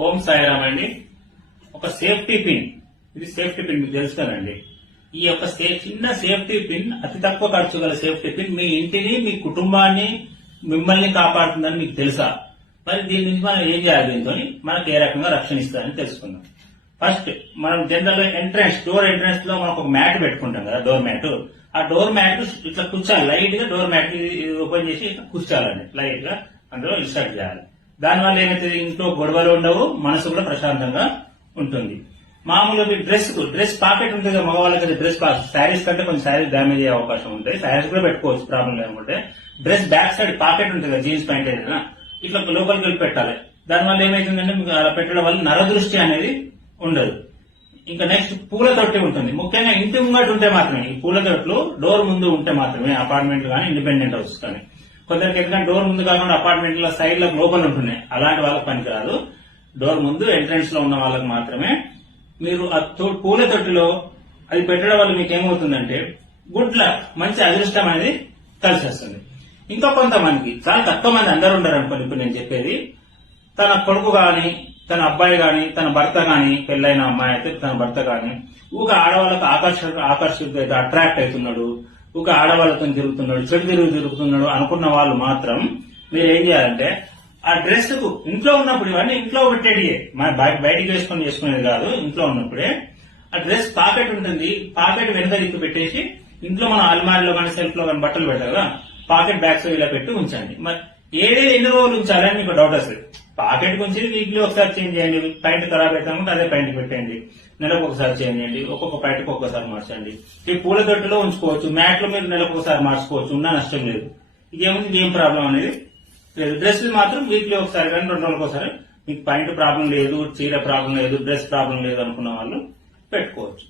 ఓం సాయిరామ్ అండి. ఒక safety pin. ఇది సేఫ్టీ పిన్ మీకు తెలుసు కదండి. ఈ యొక్క చిన్న సేఫ్టీ పిన్ అతి తక్కువ ఖర్చు గల సేఫ్టీ పిన్ మీ ఇంటిని మీ కుటుంబాన్ని మిమ్మల్ని కాపాడుతుందని మీకు తెలుసా? మరి దీని నుంచి మనం ఏం చేయాలి దీంతో? మనకు ఏ రకంగా రక్షణ ఇస్తుందని తెలుసుకుందాం. ఫస్ట్ మనం జనరల్గా ఎంట్రన్స్ డోర్ ఎంట్రన్స్లో మనం ఒక మ్యాట్ పెట్టుకుంటాం కదా డోర్ మ్యాట్ ఆ డోర్ మ్యాట్ ఇట్లా కూర్చోాలి లైట్గా డోర్ మ్యాట్ ఓపెన్ చేసి ఇట్లా కూర్చోాలండి లైట్గా అందులో ఇన్స్టార్ట్ చేయాలి. దానివల్ల ఏమైతే ఇంట్లో గొడవలు ఉండవు మనసు కూడా ప్రశాంతంగా ఉంటుంది. మామూలుగా డ్రెస్ డ్రెస్ పాకెట్ ఉంటుంది కదా మగవాళ్ళకి డ్రెస్ శారీస్ కంటే కొంచెం శారీస్ డ్యామేజ్ అయ్యే అవకాశం ఉంటాయి. శారీస్ కూడా పెట్టుకోవచ్చు ప్రాబ్లం లేకుంటే. డ్రెస్ బ్యాక్ సైడ్ పాకెట్ ఉంటుంది కదా జీన్స్ ప్యాంట్ ఏదైనా. ఇట్లా లోపలికి వెళ్ళి పెట్టాలి. దానివల్ల ఏమైతుందంటే మీకు అలా పెట్టడం వల్ల నరదృష్టి అనేది ఉండదు. ఇంకా నెక్స్ట్ పూల తొట్టి ఉంటుంది. ముఖ్యంగా ఇంటి ముంగట ఉంటే మాత్రమే ఈ పూల తొట్లు డోర్ ముందు ఉంటే మాత్రమే అపార్ట్మెంట్ కానీ ఇండిపెండెంట్ హౌస్ కానీ. కొందరికి ఎందుకంటే డోర్ ముందు కాకుండా అపార్ట్మెంట్లో సైడ్లో గ్లోబల్ ఉంటున్నాయి. అలాంటి వాళ్ళకి పనికిరాదు. డోర్ ముందు ఎంట్రన్స్లో ఉన్న వాళ్ళకి మాత్రమే మీరు ఆ పూల తొట్టిలో అది పెట్టడం వల్ల మీకు ఏమవుతుందంటే గుడ్ల మంచి అదృష్టం అనేది కలిసి వస్తుంది ఇంకా కొంతమందికి చాలా తక్కువ మంది అందరూ ఉండరు అనుకోండి ఇప్పుడు నేను చెప్పేది తన కొడుకు గాని తన అబ్బాయి గాని తన భర్త గాని పెళ్ళైన అమ్మాయి అయితే తన భర్త గాని ఊక ఆడవాళ్ళకు ఆకర్ష ఆకర్షిత అయితే అట్రాక్ట్ అవుతున్నాడు. ఒక ఆడవాళ్ళతో తిరుగుతున్నాడు చెడు తిరుగు తిరుగుతున్నాడు అనుకున్న వాళ్ళు మాత్రం మీరు ఏం చేయాలంటే ఆ డ్రెస్కు ఇంట్లో ఉన్నప్పుడు ఇవన్నీ ఇంట్లో పెట్టేది మన బయటికి వేసుకొని చేసుకునేది కాదు ఇంట్లో ఉన్నప్పుడే. ఆ డ్రెస్ పాకెట్ ఉంటుంది పాకెట్ వెనక దిక్కు పెట్టేసి ఇంట్లో మనం అల్మారీలో కానీ సెల్ఫ్లో కానీ బట్టలు పెట్టారు కదా పాకెట్ బ్యాగ్స్ ఇలా పెట్టి ఉంచండి. మరి ఏడేది ఎన్ని రోజులు ఉంచాలని మీకు డౌట్ వస్తుంది. పాకెట్ గురించి వీక్లీ ఒకసారి చేంజ్ చేయండి. ప్యాంట్ ఖరాబ్ అవుతామంటే అదే ప్యాంట్ పెట్టండి నెలకు ఒకసారి చేంజ్ చేయండి. ఒక్కొక్క ప్యాంట్కి ఒక్కసారి మార్చండి. ఈ పూల తొట్టులో ఉంచుకోవచ్చు. మ్యాట్లు మీరు నెలకు ఒకసారి మార్చుకోవచ్చు. ఉన్నా నష్టం లేదు. ఇదేముంది ఏం ప్రాబ్లం అనేది లేదు. డ్రెస్సులు మాత్రం వీక్లీ ఒకసారి కానీ రెండు రోజులకు ఒకసారి మీకు ప్యాంట్ ప్రాబ్లం లేదు చీర ప్రాబ్లం లేదు డ్రెస్ ప్రాబ్లం లేదు అనుకున్న వాళ్ళు పెట్టుకోవచ్చు.